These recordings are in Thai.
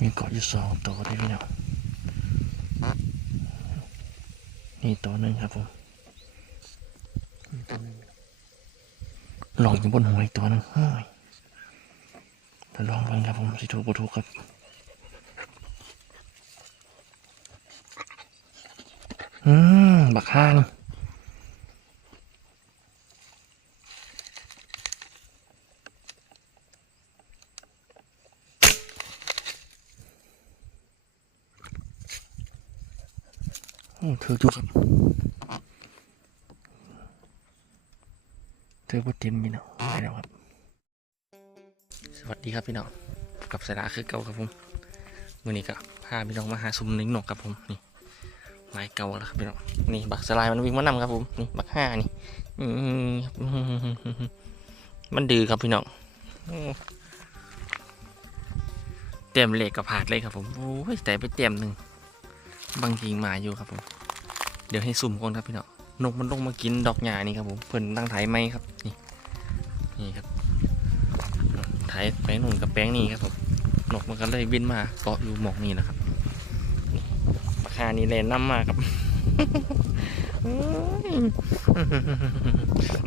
มีเกาะอยู่สองตัวได้พี่น้องนี่ตัวหนึ่งครับผมหลองอยู่บนหัวอีกตัวหนึงเฮ้ยแต่ลองเบิ่งครับผมสิถูกบ่ถูกครับอืมบักห้าง ถือจุครับถือว่าเต็มพี่น้องได้แล้วครับ สวัสดีครับพี่น้องกับสาคือเก่าครับผมมื่อนี้ก็พาพี่น้องมาหาซุมนิ้งหนกครับผมนี่ลายเก่าแล้วครับพี่น้องนี่บักสลายมันวิ่งมานำครับผมนี่บักห้านี่มันดื้อครับพี่น้องเต็มเหล็กกับผาดเลยครับผมโอ้ยแต่ไปเต็มหนึ่งบางกิงมาอยู่ครับผม เดี๋ยวให้สุ่มก่อนครับพี่น้องนกมันลงมากินดอกหญ้านี่ครับผมเพิ่นตั้งไถไหมครับนี่นี่ครับไถแป้งนุ่นกับแป้งนี่ครับผมนกมันก็เลยบินมาเกาะอยู่หมอกนี่นะครับราคานี้เลยน้ำมากครับ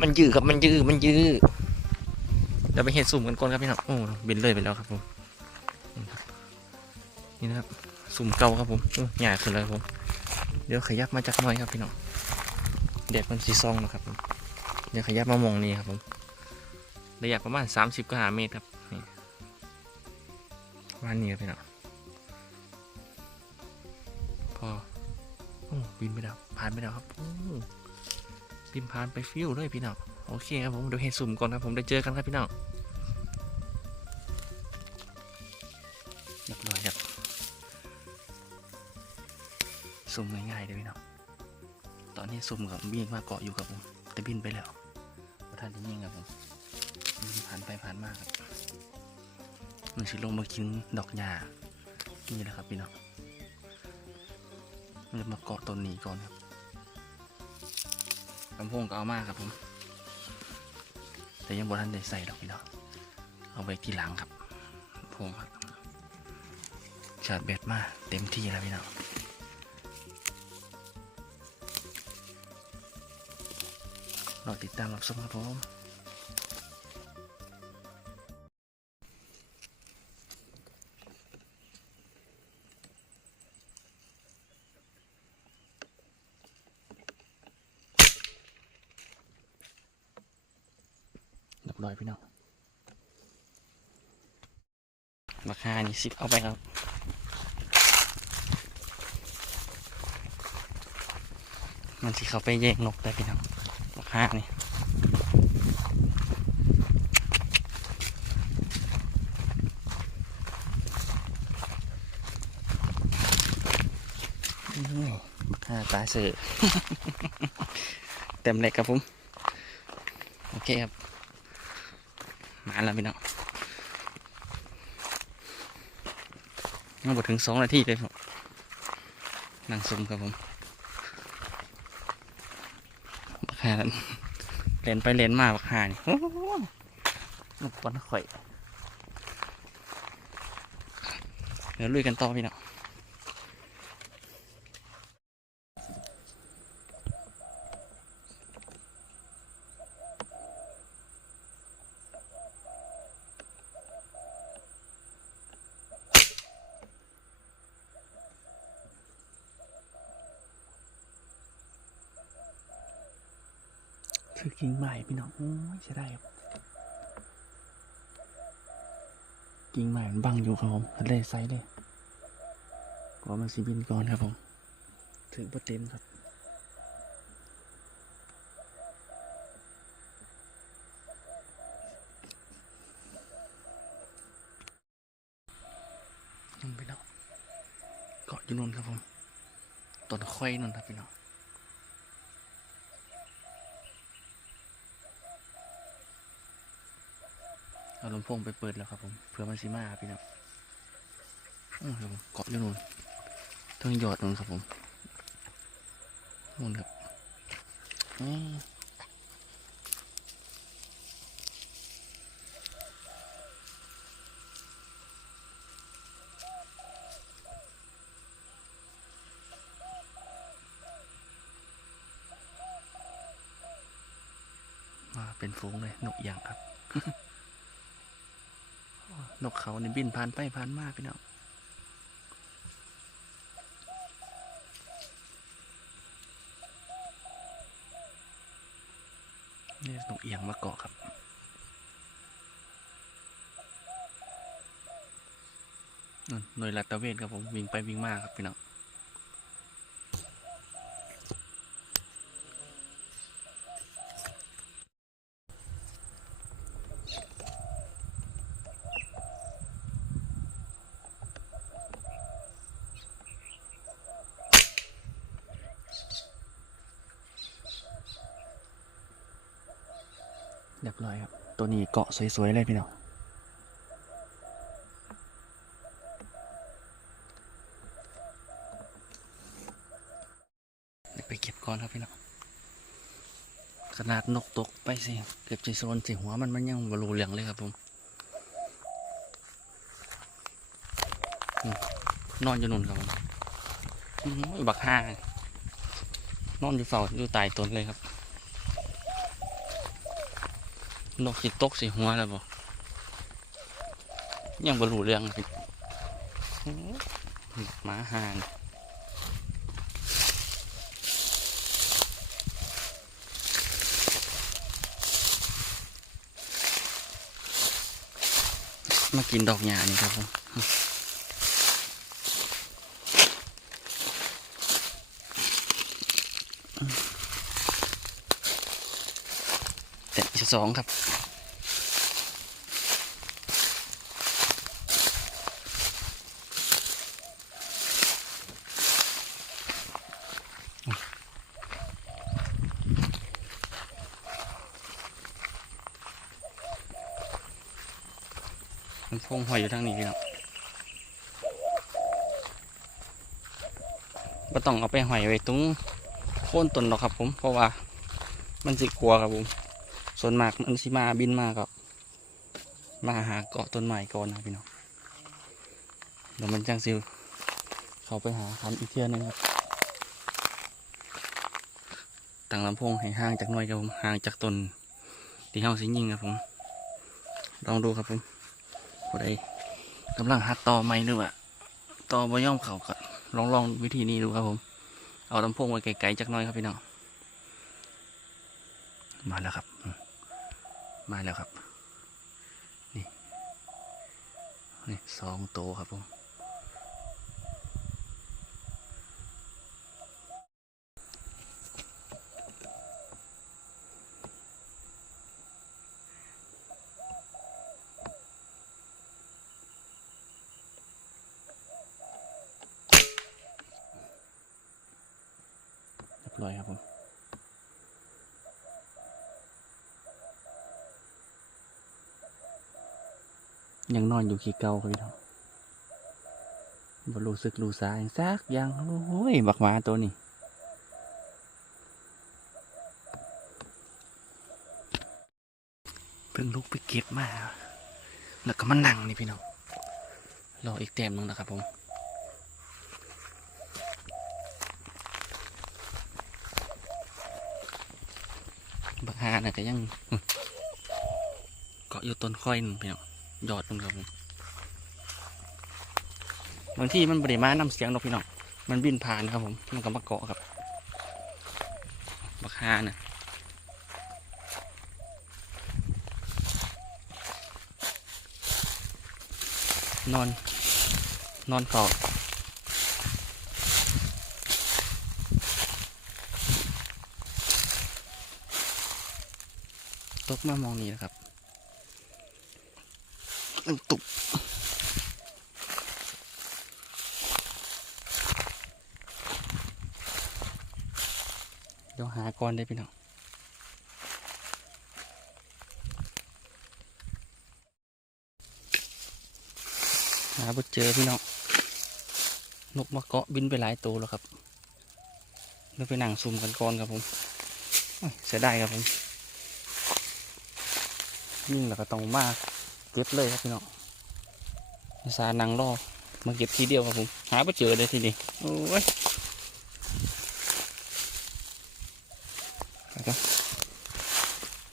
มันยืดครับมันยืดมันยืดเดี๋ยวไปเห็ดสุ่มกันก่อนครับพี่น้องโอ้บินเลยไปแล้วครับผมนี่นะครับสุ่มเก่าครับผมโอ้ใหญ่สุดเลยครับผม เดี๋ยวขยับมาจากหน้อยครับพี่น้องเด็กมันสีซองนะครับผมเดี๋ยวขยับมามองนี่ครับผมระยะประมาณ 30กว่าเมตรครับนี่ประมานี้ครับพี่น้องพอโอ้บินไปแล้วผ่านไปแล้วครับโอ้บินผ่านไปฟิวเลยพี่น้องโอเคครับผมเดี๋ยวเห็นสุ่มก่อนครับผมได้เจอกันครับพี่น้อง สุ่มง่ายๆเลยพี่น้องตอนนี้สุ่มกับบินมาเกาะอยู่กับผมแต่บินไปแล้วประธานจะยิงครับผมผ่านไปผ่านมาครับมันสิลงมากินดอกหญ้านี่แหละครับพี่น้องมันจะมาเกาะต้นนี้ก่อนครับลำโพงก็เอามากครับผม แต่ยังบนทันได้ใส่ดอกพี่น้องเอาไว้ที่หลังครับลำโพงครับชาร์จแบตมาเต็มที่แล้วพี่น้อง รอติดตามรับชมครับผมเรียบร้อยพี่น้องราคานี่สิบเอาไปครับมันสิเขาไปแย่งนกได้พี่น้อง ราคานี่อุ้ยราคาตาเสือเต็มเลยครับผม โอเคครับ มาแล้วพี่น้องยังบดถึงสองนาทีเลยครับนั่งซุ่มครับผม บักหานั่นเล่นไปเล่นมาบักหานี่ลูกบอลข่อยเดี๋ยวลุยกันต่อพี่น้องคือกิ่งใหม่ พี่น้อง โอ้ยใช่ได้ครับกิ่งใหม่มันบังอยู่ครับผมเลยไซส์เลยก็มันสีบินก่อนครับผมถึงประเต็มครับนุ่นพี่น้องเกาะอยู่นุ่นครับผมต้นค่อยนุ่นครับพี่น้อง เอาลำโพงไปเปิดแล้วครับผมเผื่อมันซีมาพี่นะองอือครับผมเกาะอยู่นู่นต้องหยอดนู่นครับผมนู่นครับอือมาเป็นฟูงเลยนกอย่างครับ นกเขาเนี่ยบินผ่านไปผ่านมาพี่น้องนี่นกเอียงมาเกาะครับนนหน่วยลาตระเวนครับผมวิ่งไปวิ่งมาครับพี่น้อง เรียบร้อยครับ ตัวนี้เกาะสวยๆเลยพี่น้องเดี๋ยวไปเก็บก่อนครับพี่น้องขนาดนกตกไปสิเก็บใจโซนสิหัวมันมันยังบรูเหลืองเลยครับผมนอนอยู่นุ่นครับผมอื้อหือบักห้านอนอยู่เฝ้าอยู่ใต้ต้นเลยครับ นกสิตกสิหัวแล้วบ่ยังบรรลุเรื่องเลยอื้อหมาหานมากินดอกหญ้านี่ครับผมแต่ที่ สองครับ มันพงหอยอยู่ทางนี้พี่น้องไม่ต้องเอาไปหอยไว้ตรงโค่นต้นหรอกครับผม เพราะว่ามันสิกลัวครับผม ส่วนมากมันสิมาบินมากับ มาหาเกาะต้นไม้ก่อนนะพี่น้องเดี๋ยวมันจังสิเขาไปหาคันอีกเที่ยนึงครับต่างลำโพงให้ห่างจากหน่อยครับผมห่างจากต้นที่เฮาสิยิงครับผมลองดูครับผมผู้ใดกำลังหัดต่อไม้หรือว่าต่อบอย่อมเขาก็ลองลองวิธีนี้ดูครับผม เอาลำโพงไว้ไกลๆจักหน้อยครับพี่น้อง มาแล้วครับ มาแล้วครับ นี่ นี่สองโตครับผม เรียบร้อยครับผม ยังน อนอยู่ขี้เก่าครับพี่น้องบรู้สึกรู้สาอย่างซักอย่างโอ้ยบักหมาตัวนี้เพิ่งลุกไปเก็บมา แล้วก็มานั่งนี่พี่น้องรออีกแต้มนึงนะครับผมบักฮาน่ะก็ยังเกาะอยู่ต้นค่อยนึงพี่น้อง ยอดนึงครับผมบางที่มันบริมาน้ำเสียงดอกพี่น้องมันบินผ่านครับผม มันก็มาเกาะครับ บักฮาน่ะนอน นอนเกาะตกมามองนี่นะครับ ตุกเดี๋ยวหาก่อนได้พี่น้องหาบ่เจอพี่น้องนกมาเกาะบินไปหลายตัวแล้วครับเดี๋ยวไปนั่งซุ่มกันก่อนครับผมเสียดายครับผมยิ่งแล้วก็ต้องมาก เก็บเลยครับพี่น้องสานังรอมาเก็บทีเดียวครับผม หาบ่เจอเลยทีนี้โอ้ยไปครับ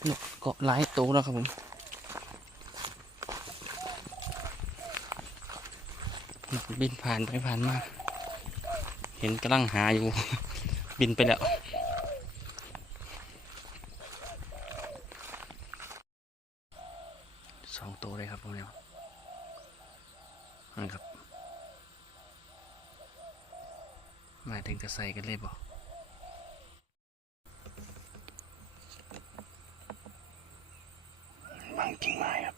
นกเกาะหลายตัวแล้วครับผมนกบินผ่านไปผ่านมา เห็นกำลังหาอยู่ บินไปแล้ว สองตัวเลยครับผมเนี่ยนั่นครับ มาถึงจะใส่กันเลยบอกบางกิ่งไม้ครับ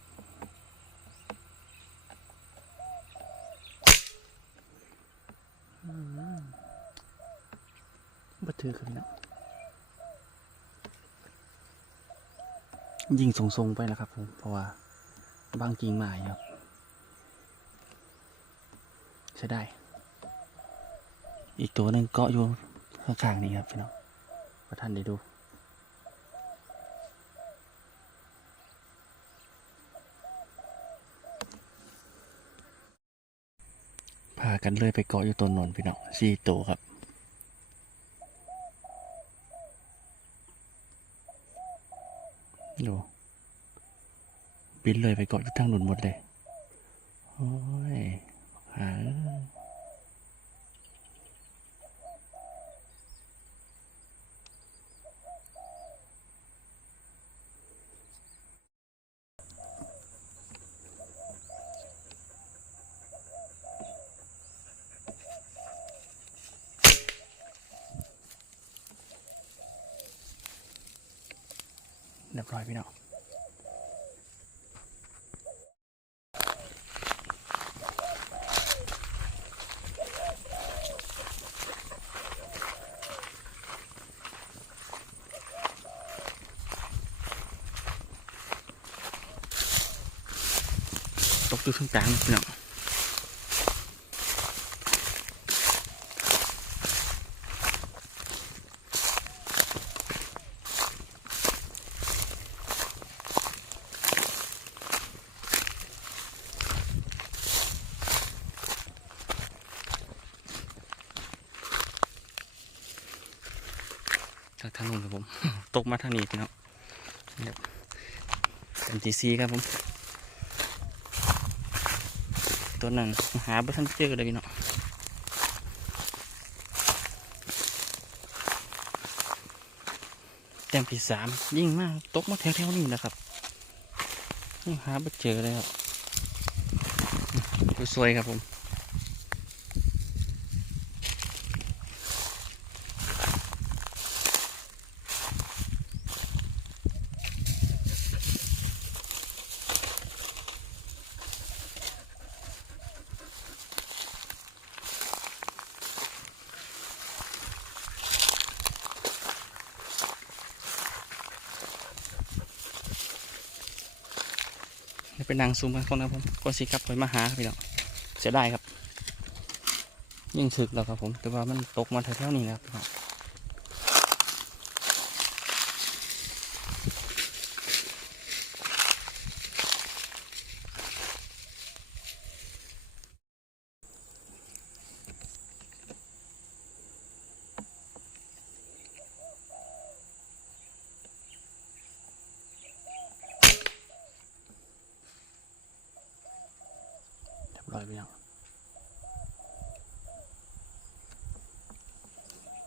บัถือขึ้นแล้วยิงทรงๆไปนะครับผมเพราะว่าบางกิ่งไม้ครับใช้ได้ อีกตัวหนึ่งเกาะอยู่ข้างๆนี่ครับพี่น้องพระท่านได้ดูพากันเลยไปเกาะอยู่ต้นนนพี่น้องสี่ตัวครับดูบินเลยไปเกาะอยู่ทั้งหนุนหมดเลย โอ้ยหาเอ้ย เรียบร้อยพี่น้องตกอยู่ข้างกลางพี่น้องางนู้นครับผม ตกมาทางนี้พี่น้องนี่ครับเป็นทีซีครับผม ตัวนั้นหาบ่ทันเจอเลยพี่น้องแต้มที่สามยิ่งมากตกมาแถวๆนี้นะครับยังหาบ่เจอเลยครับสวยครับผม ไปนั่งซูมกันคนนะผมก็สิครับคอยมาหาครับพี่น้องเสียดายครับ ยิ่งถึกแล้วครับผม แต่ว่ามันตกมาแถวๆนี้นะครับ พี่น้องเรียบร้อย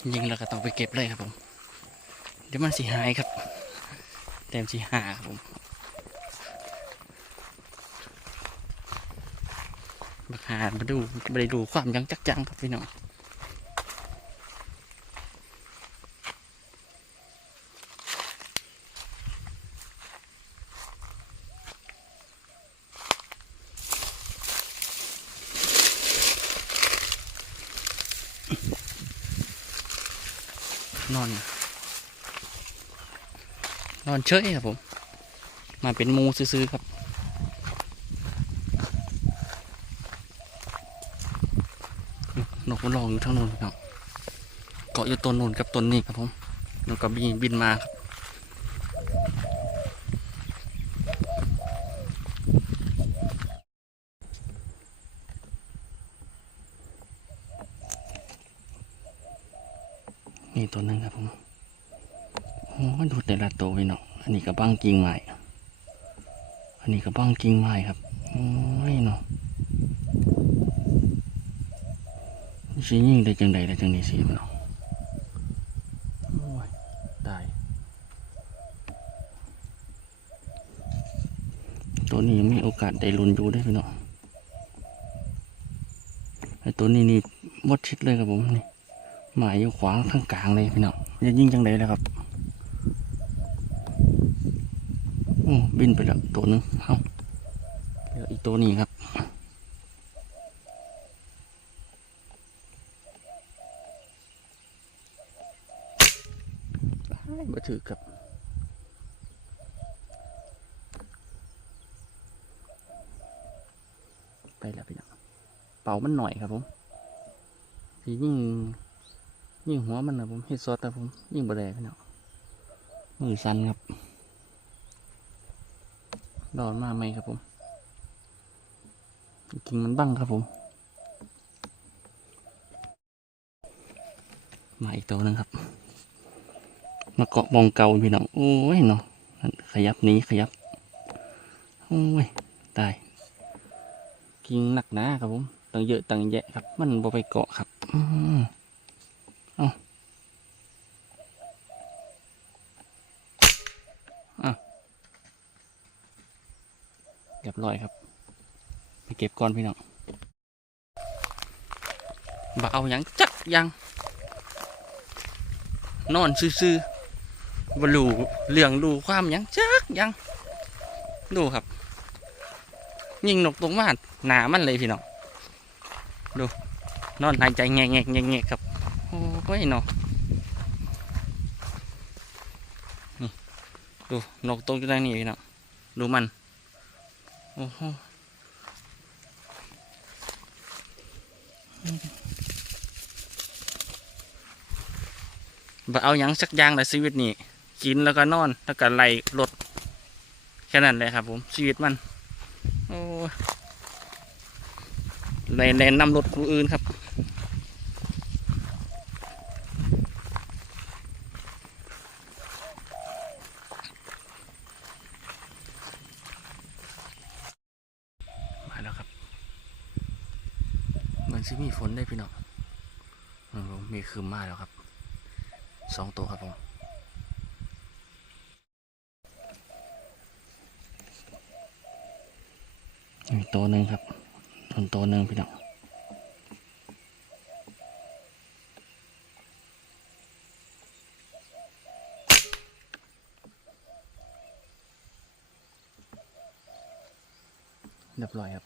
พี่น้องยิงแล้วก็ต้องไปเก็บเลยครับผม เดี๋ยวมันสีหายครับแต้มสีหาครับผมบักหามาดูมาด้ดูความยังจักจังครับพี่น้อง นอนนอนเฉยครับผม มาเป็นมูซื้อๆครับนกมันลองอยู่ทั้งนู้นครับเกาะอยู่ต้นนู้นกับต้นนี้ครับผมนกกระบี่บินมาครับ นี่ตัวหนึงครับผม โอ้มันดูแต่ละตัวพี่น้องอันนี้ก็บ้างกิ่งไม้อันนี้ก็บ้างกิ่งไม้ครับโอ้ยเนาะสิยิ่งได้จังใดได้จังนี้สิพี่น้องโอ้ยตายตัวนี้ยังมีโอกาสได้ลุ้นอยู่ได้อพี่น้องไอ้ตัวนี้นี่บดชิดเลยครับผมนี่หมายอยู่ขวางทั้งกลางเลยพี่น้องจะยิงจังไดเลยครับ โอ้บินไปแล้วตัวนึงเอาเหลืออีกตัวนี้ครับอ้าถือครับไปแล้วพี่น้องเป่ามันหน่อยครับผมสียิ่งยิ่งหัวมันนะผมเฮ็ดซอสนะผมยิ่งบะแดพี่น้องมือสั่นครับ ดอนมาไหมครับผมกิ่งมันบังครับผม มาอีกตัวหนึงครับ มาเกาะมองเกาพี่น้องโอ้ยเนาะขยับนี้ขยับ โอ้ยตายกิ่งหนักหนาครับผมตั้งเยอะตั้งแยะครับ มันบ่ไปเกาะครับ อืมเอาเอาเรีย บร้อยครับ ไปเก็บก่อนพี่น้องบ่เอาหยังจักยังนอนซื่อๆบ่รู้เรื่องรู้ความยังจักยัง ดูครับ ยิงนกตรงมาหนามันเลยพี่น้องดู นอนหายใจแงะแงะแงะแงะครับ โอ้ยนาะนี่ดูนกตรงอยู่ตรงนี้พี่น้องดูมัน บ่เอาอยังสักอย่างในชีวิตนี้ กินแล้วก็นอน แล้วก็ไล่รถแค่นั้นเลยครับ ผมชีวิตมัน โอ้ยแลนแลนนำรถคนอื่นครับ มาแล้วครับเหมือนซิมี ฝนได้พี่น้องมมีคืมมาแล้วครับสองตัวครับผมอีกตัวหนึ่งครับตัวตัวหนึ่งพี่น้องเรียบร้อยครับ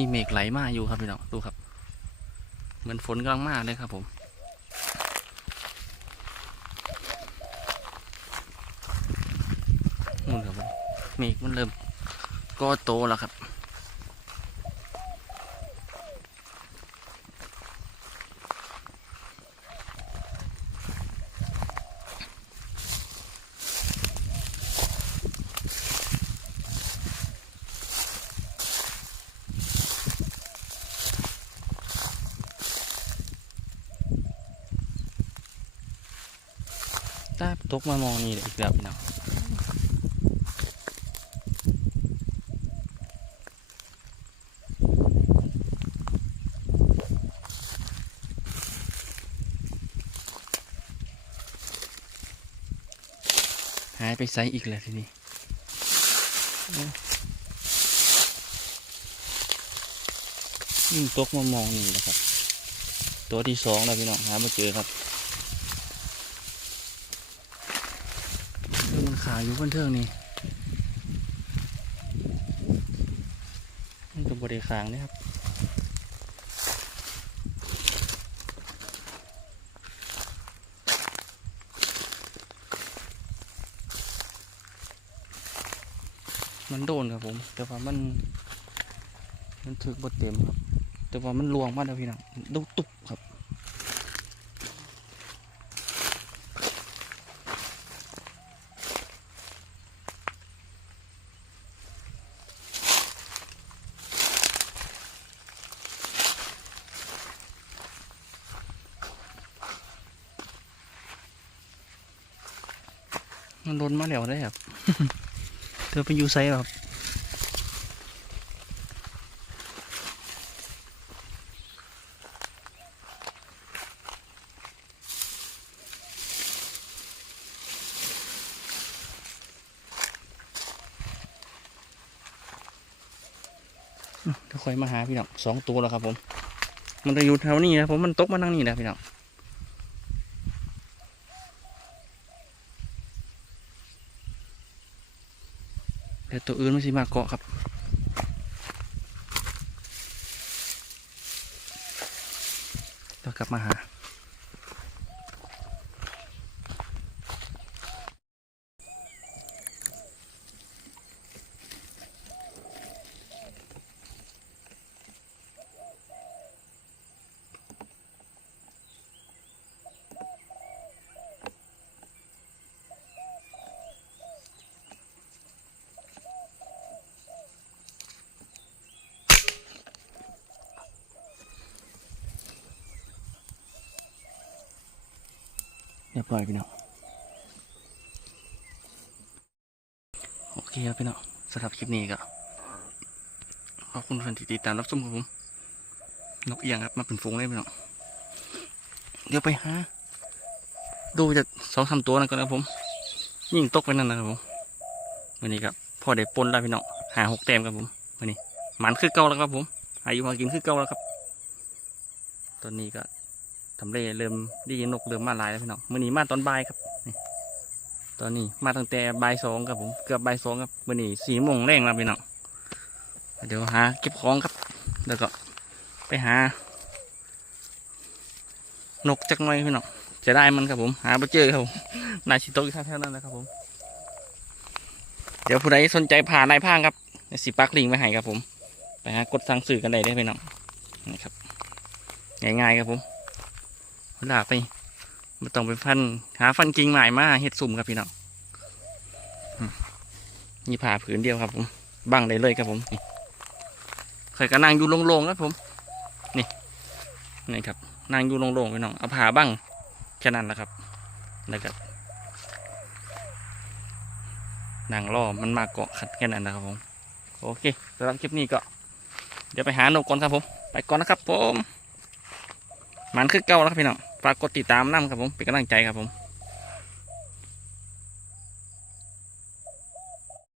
มีเมฆไหลมาอยู่ครับพี่น้องดูครับ เหมือนฝนกำลังมาเลยครับผมนู่นครับเมฆมันเริ่มก็โตแล้วครับ ตกมามองนี่เลยอีกแล้วพี่น้องหายไปไซอีกแล้วทีนี้ยิ่งตกมามองนี่นะครับ ตัวที่สองแล้วพี่น้องหาไม่เจอครับเออมัน ขาอยู่บนเทือกนี่มันกับบริขางนี่ครับมันโดนครับผม แต่ว่ามัน มันถึกบดเต็มครับ แต่ว่ามันลวงมากนะพี่น้องดุตุบ มันโดนมาแล้วได้ครับ เธอไปอยู่ไซส์ครับเดี๋ยวค่อยมาหาพี่น้องสองตัวแล้วครับผม มันจะอยู่แถวนี้นะผมมันตกมานั่งนี่นะพี่น้องเดี๋ยวตัว อื่นไม่สิมาเกาะครับเรากลับมาหา ร้อยพี่น้องโอเคครับพี่น้องสำหรับคลิปนี้ก็ขอบคุณแฟนที่ติดตามรับชมครับผมนกเอียงครับมาเป็นฝูงเลยพี่น้องเดี๋ยวไปหาดูจะสองสาตัวนั่นก่อนนะครับผม ยิ่งตกไปนั่นนะครับผมวันนี้ครับพ่อได้ปนแล้วพี่น้องหาหกแต้มครับผมวันนี้หมันคือเก่าแล้วครับผมอายุมากินคือเก่าแล้วครับ ตอนนี้ก็ ทำเลเริ่มไดีนนกเริ่มมาหลายแล้วพี่น้องมื่อนี้มาตอนบ่ายครับนี่ตอนนี้มาตั้งแต่บ่ายสองครับผมเกือบบ่ายสองครับมื่อนี้สี่โมงแรงแล้วพี่น้องเดี๋ยวหาเก็บของครับ แล้วก็ไปหา นกจักหน่อยพี่น้องจะได้มันครับผม หาไปเจอครับผมนายชิโตะอยู่แถวนั้นนะครับผม เดี๋ยวผู้ใดสนใจผ่านนายพางครับเดี๋ยสิปักลิงไว้ให้ครับผม ไปหากดสั่งซื้อกันได้เลยพี่น้องนี่ครับง่ายๆครับผม เวลาไปมันต้องไปฟัน หาฟันกิ่งใหม่มาเฮ็ดสุ่มครับพี่น้องนี่ผ่าผืนเดียวครับผมบังได้เลยครับผมเคยก็นั่งอยู่โล่งๆครับผม นี่นี่ครับนั่งอยู่โล่งๆพี่น้องเอาผ่าบังแค่นั้นแหละครับแล้วก็นั่งรอมันมาเกาะขัดแค่นั้นนะครับผมโอเคสำหรับคลิปนี้ก็ เดี๋ยวไปหานกก่อนครับผม ไปก่อนนะครับผมมันคือเก่าแล้วครับพี่น้อง ฝากกดติดตามน้ำครับผม เป็นกำลังใจครับผม